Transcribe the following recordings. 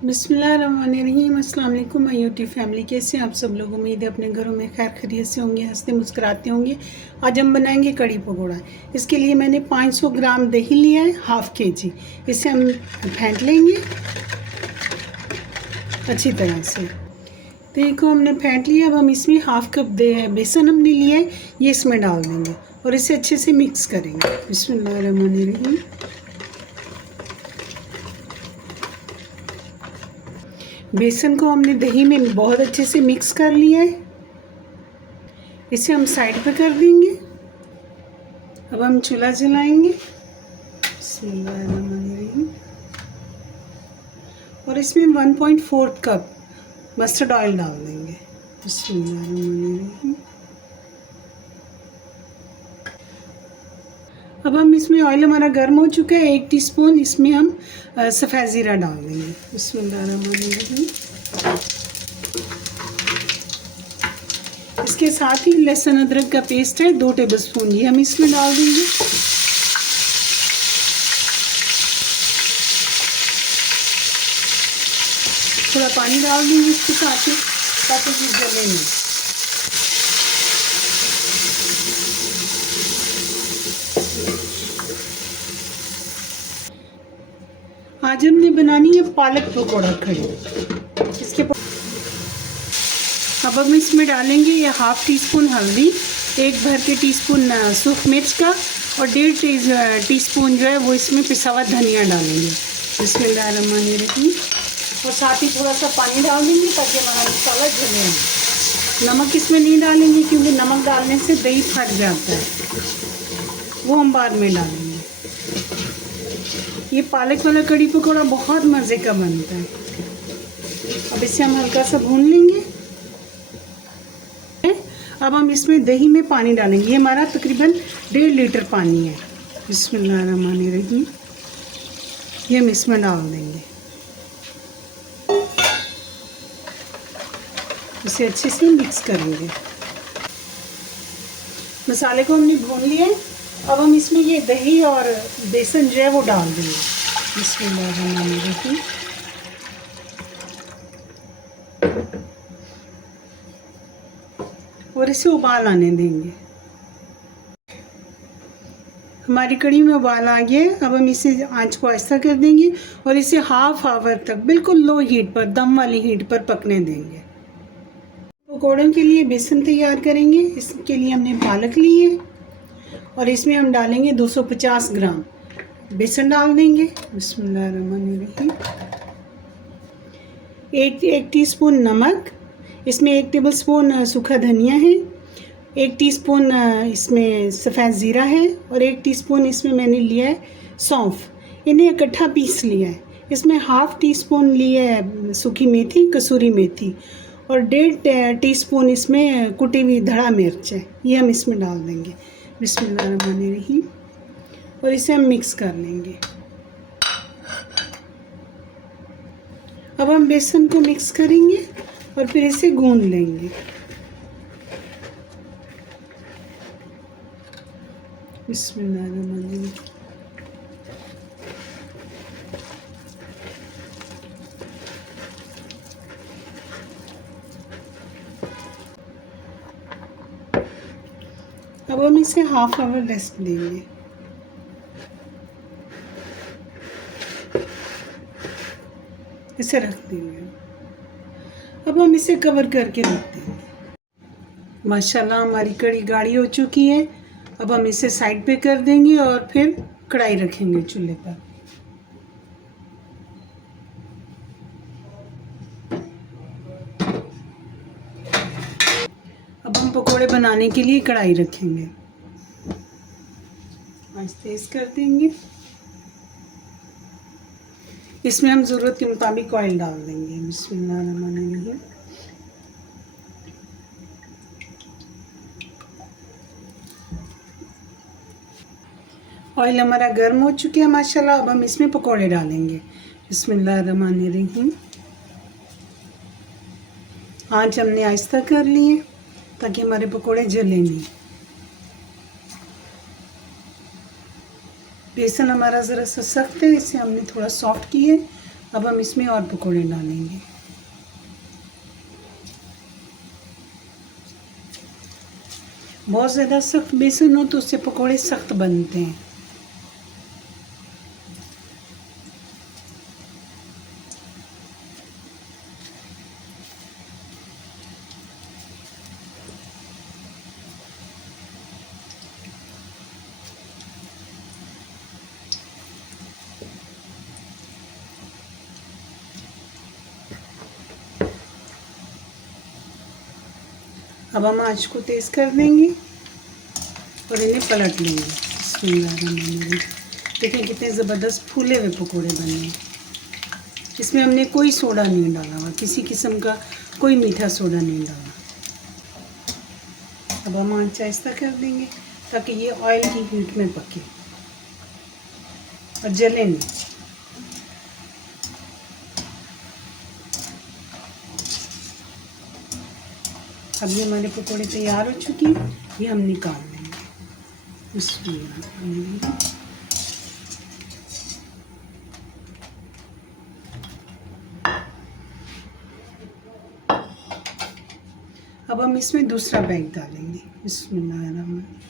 बिस्मिल्लाहिर्रहमानिर्रहीम। अस्सलाम वालेकुम माय यूट्यूब फैमिली। कैसे हैं आप सब लोग? उम्मीद है अपने घरों में खैर खैरियत से होंगे, हंसते मुस्कुराते होंगे। आज हम बनाएंगे कड़ी पकौड़ा। इसके लिए मैंने 500 ग्राम दही लिया है, हाफ़ केजी। इसे हम फेंट लेंगे अच्छी तरह से। दही को हमने फेंट लिया। अब हम इसमें हाफ़ कप बेसन हमने लिया है, ये इसमें डाल देंगे और इसे अच्छे से मिक्स करेंगे। बिस्मिल्लाहिर्रहमानिर्रहीम। बेसन को हमने दही में बहुत अच्छे से मिक्स कर लिया है। इसे हम साइड पे कर देंगे। अब हम चूल्हा जलाएंगे और इसमें 1.4 कप मस्टर्ड ऑयल डाल देंगे। अब हम इसमें ऑयल हमारा गर्म हो चुका है। 1 टीस्पून इसमें हम सफ़ेद ज़ीरा डाल देंगे। बिस्मिल्लाहिर्रहमानिर्रहीम। इसके साथ ही लहसुन अदरक का पेस्ट है 2 टेबलस्पून, ये हम इसमें डाल देंगे। थोड़ा पानी डाल देंगे इसके साथ ही ताकि ये जले नहीं। आज हमने बनानी है पालक पकौड़ा कड़ी। इसके अब हम इसमें डालेंगे ये हाफ़ टी स्पून हल्दी, 1 भर के टीस्पून सूख मिर्च का और 1.5 टीस्पून जो है वो इसमें पिसा हुआ धनिया डालेंगे। बिस्मिल्लाहिर्रहमानिर्रहीम। और साथ ही थोड़ा सा पानी डाल देंगे ताकि हमारा मसाला जले नहीं। नमक इसमें नहीं डालेंगे क्योंकि नमक डालने से दही फट जाता है, वो हम बाद में डालेंगे। ये पालक वाला कड़ी पकौड़ा बहुत मज़े का बनता है। अब इसे हम हल्का सा भून लेंगे। अब हम इसमें दही में पानी डालेंगे। ये हमारा तकरीबन 1.5 लीटर पानी है। बिस्मिल्लाहिर्रहमानिर्रहीम। ये हम इसमें डाल देंगे। इसे अच्छे से मिक्स करेंगे। मसाले को हमने भून लिया है। अब हम इसमें ये दही और बेसन जो है वो डाल देंगे। बिस्मिल्लाहिर्रहमानिर्रहीम। और इसे उबाल आने देंगे। हमारी कड़ी में उबाल आ गया है। अब हम इसे आंच को आहिस्ता कर देंगे और इसे हाफ आवर तक बिल्कुल लो हीट पर, दम वाली हीट पर पकने देंगे। पकौड़ों के लिए बेसन तैयार करेंगे। इसके लिए हमने पालक ली है और इसमें हम डालेंगे 250 ग्राम बेसन डाल देंगे। बिस्मिल्लाहिर्रहमानिर्रहीम। 1 टीस्पून नमक, इसमें 1 टेबलस्पून सूखा धनिया है, 1 टीस्पून इसमें सफ़ेद ज़ीरा है और 1 टीस्पून इसमें मैंने लिया है सौंफ। इन्हें इकट्ठा पीस लिया है। इसमें हाफ़ टीस्पून लिया है सूखी मेथी, कसूरी मेथी और 1.5 टीस्पून इसमें कुटी हुई धड़ा मिर्च है, ये हम इसमें डाल देंगे। बिस्मिल्लाहिर्रहमानिर्रहीम। और इसे हम मिक्स कर लेंगे। अब हम बेसन को मिक्स करेंगे और फिर इसे गूंद लेंगे। बिस्मिल्लाहिर्रहमानिर्रहीम। अब हम इसे हाफ आवर रेस्ट देंगे। इसे रख देंगे। अब हम इसे कवर करके रख देंगे। माशाल्लाह हमारी कड़ी गाढ़ी हो चुकी है। अब हम इसे साइड पे कर देंगे और फिर कढ़ाई रखेंगे चूल्हे पर। अब हम पकोड़े बनाने के लिए कढ़ाई रखेंगे। आंच तेज कर देंगे। इसमें हम ज़रूरत के मुताबिक ऑयल डाल देंगे। बिस्मिल्लाहिर्रहमानिर्रहीम। ऑयल हमारा गर्म हो चुका है माशाल्लाह। अब हम इसमें पकोड़े डालेंगे। बिस्मिल्लाहिर्रहमानिर्रहीम। आंच हमने आहिस्ता कर ली है ताकि हमारे पकोड़े जले नहीं। बेसन हमारा ज़रा सा सख्त है, इसे हमने थोड़ा सॉफ्ट किया है अब हम इसमें और पकोड़े डालेंगे। बहुत ज़्यादा सख्त बेसन हो तो उससे पकोड़े सख्त बनते हैं। अब हम आँच को तेज़ कर देंगे और इन्हें पलट लेंगे। देखिए कितने ज़बरदस्त फूले हुए पकोड़े बने हैं। इसमें हमने कोई सोडा नहीं डाला हुआ, किसी किस्म का कोई मीठा सोडा नहीं डाला। अब हम आँच आहिस्ता कर देंगे ताकि ये ऑयल की हीट में पके और जले नहीं। अब ये हमारे पकोड़े तैयार हो चुके हैं, ये हम निकाल लेंगे। इसमें अब हम इसमें दूसरा बैग डालेंगे। बिस्मिल्लाहिर्रहमानिर्रहीम।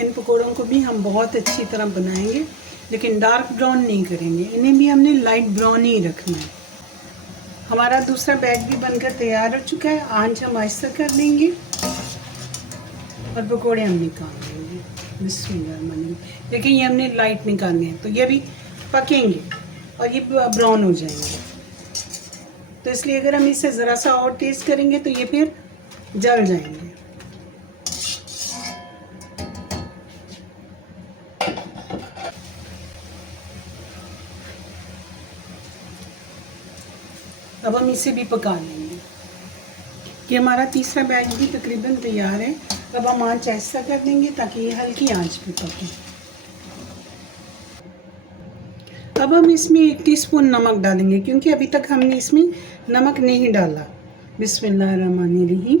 इन पकोड़ों को भी हम बहुत अच्छी तरह बनाएंगे, लेकिन डार्क ब्राउन नहीं करेंगे। इन्हें भी हमने लाइट ब्राउन ही रखना है। हमारा दूसरा बैग भी बनकर तैयार हो चुका है। आंच हम आहिस्ता कर देंगे और पकोड़े हम निकाल देंगे। बिस्मिल्लाह। देखिए ये हमने लाइट निकालने हैं तो ये भी पकेंगे और ये ब्राउन हो जाएंगे। तो इसलिए अगर हम इसे ज़रा सा और तेज़ करेंगे तो ये फिर जल जाएंगे। अब हम इसे भी पका लेंगे। ये हमारा तीसरा बैच भी तकरीबन तैयार है। अब हम आँच ऐसा कर देंगे ताकि ये हल्की आंच पे पके। अब हम इसमें 1 टीस्पून नमक डालेंगे क्योंकि अभी तक हमने इसमें नमक नहीं डाला। बिस्मिल्लाहिर्रहमानिर्रहीम।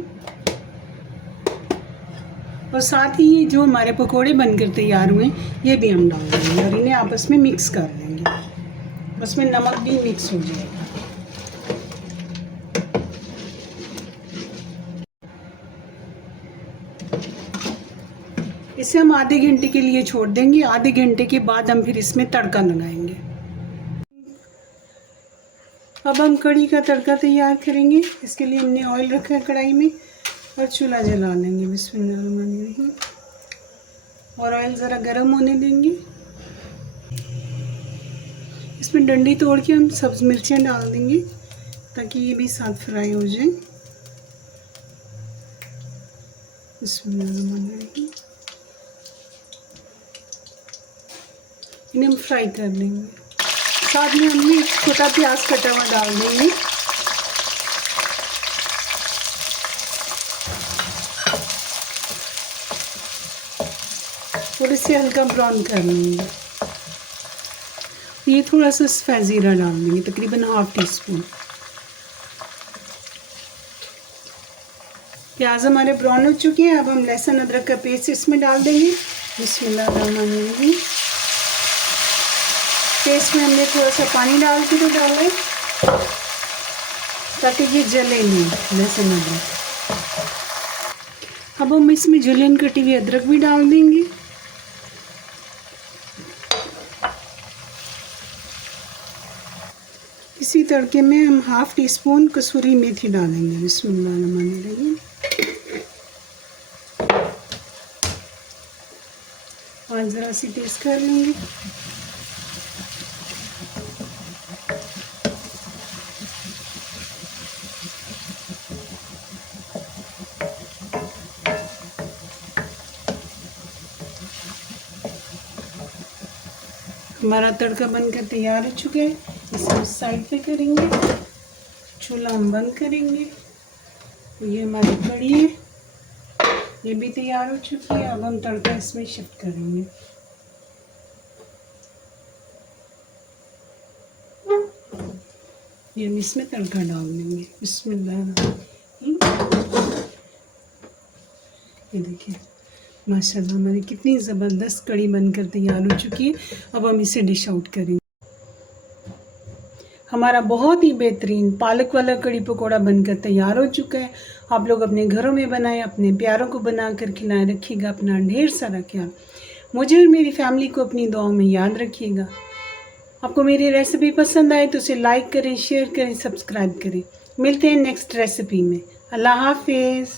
और साथ ही ये जो हमारे पकोड़े बनकर तैयार हुए ये भी हम डाल देंगे और इन्हें आपस में मिक्स कर देंगे। उसमें नमक भी मिक्स हो जाएगा। इसे हम आधे घंटे के लिए छोड़ देंगे। आधे घंटे के बाद हम फिर इसमें तड़का लगाएंगे। अब हम कढ़ी का तड़का तैयार करेंगे। इसके लिए हमने ऑयल रखा है कढ़ाई में और चूल्हा जला लेंगे। बिस्मिल्लाहिर्रहमानिर्रहीम। और ऑयल ज़रा गर्म होने देंगे। इसमें डंडी तोड़ के हम सब्ज़ मिर्चें डाल देंगे ताकि ये भी साथ फ्राई हो जाए। बिस्मिल्लाहिर्रहमानिर्रहीम। इन्हें हम फ्राई कर लेंगे। साथ में हमने एक छोटा प्याज कटा हुआ डाल देंगे। थोड़े से हल्का ब्राउन कर लेंगे। ये थोड़ा सा सफ़ेद ज़ीरा डाल देंगे, तकरीबन ½ टीस्पून। प्याज हमारे ब्राउन हो चुके हैं। अब हम लहसुन अदरक का पेस्ट इसमें डाल देंगे। बिस्मिल्लाहिर्रहमानिर्रहीम। पेस्ट में हमने थोड़ा सा पानी डाल के तो डाला है ताकि ये जले नहीं लहसुन अदरक। अब हम इसमें जुलियन कटी हुई अदरक भी डाल देंगे। इसी तड़के में हम ½ टीस्पून कसूरी मेथी डालेंगे। बिस्मिल्लाहिर्रहमानिर्रहीम। और ज़रा सी टेस्ट कर लेंगे। हमारा तड़का बनकर तैयार हो चुका है। इसे हम साइड पे करेंगे, चूल्हा हम बंद करेंगे। ये हमारी कढ़ी है, ये भी तैयार हो चुकी है। अब हम तड़का इसमें शिफ्ट करेंगे। ये हम इसमें तड़का डाल देंगे। बिस्मिल्लाह। ये देखिए माशाल्लाह हमारी कितनी ज़बरदस्त कढ़ी बनकर तैयार हो चुकी है। अब हम इसे डिश आउट करेंगे। हमारा बहुत ही बेहतरीन पालक वाला कढ़ी पकौड़ा बनकर तैयार हो चुका है। आप लोग अपने घरों में बनाएं, अपने प्यारों को बना कर खिलाएं। रखिएगा अपना ढेर सारा ख्याल। मुझे और मेरी फैमिली को अपनी दुआओं में याद रखिएगा। आपको मेरी रेसिपी पसंद आए तो उसे लाइक करें, शेयर करें, सब्सक्राइब करें। मिलते हैं नेक्स्ट रेसिपी में। अल्लाह हाफिज़।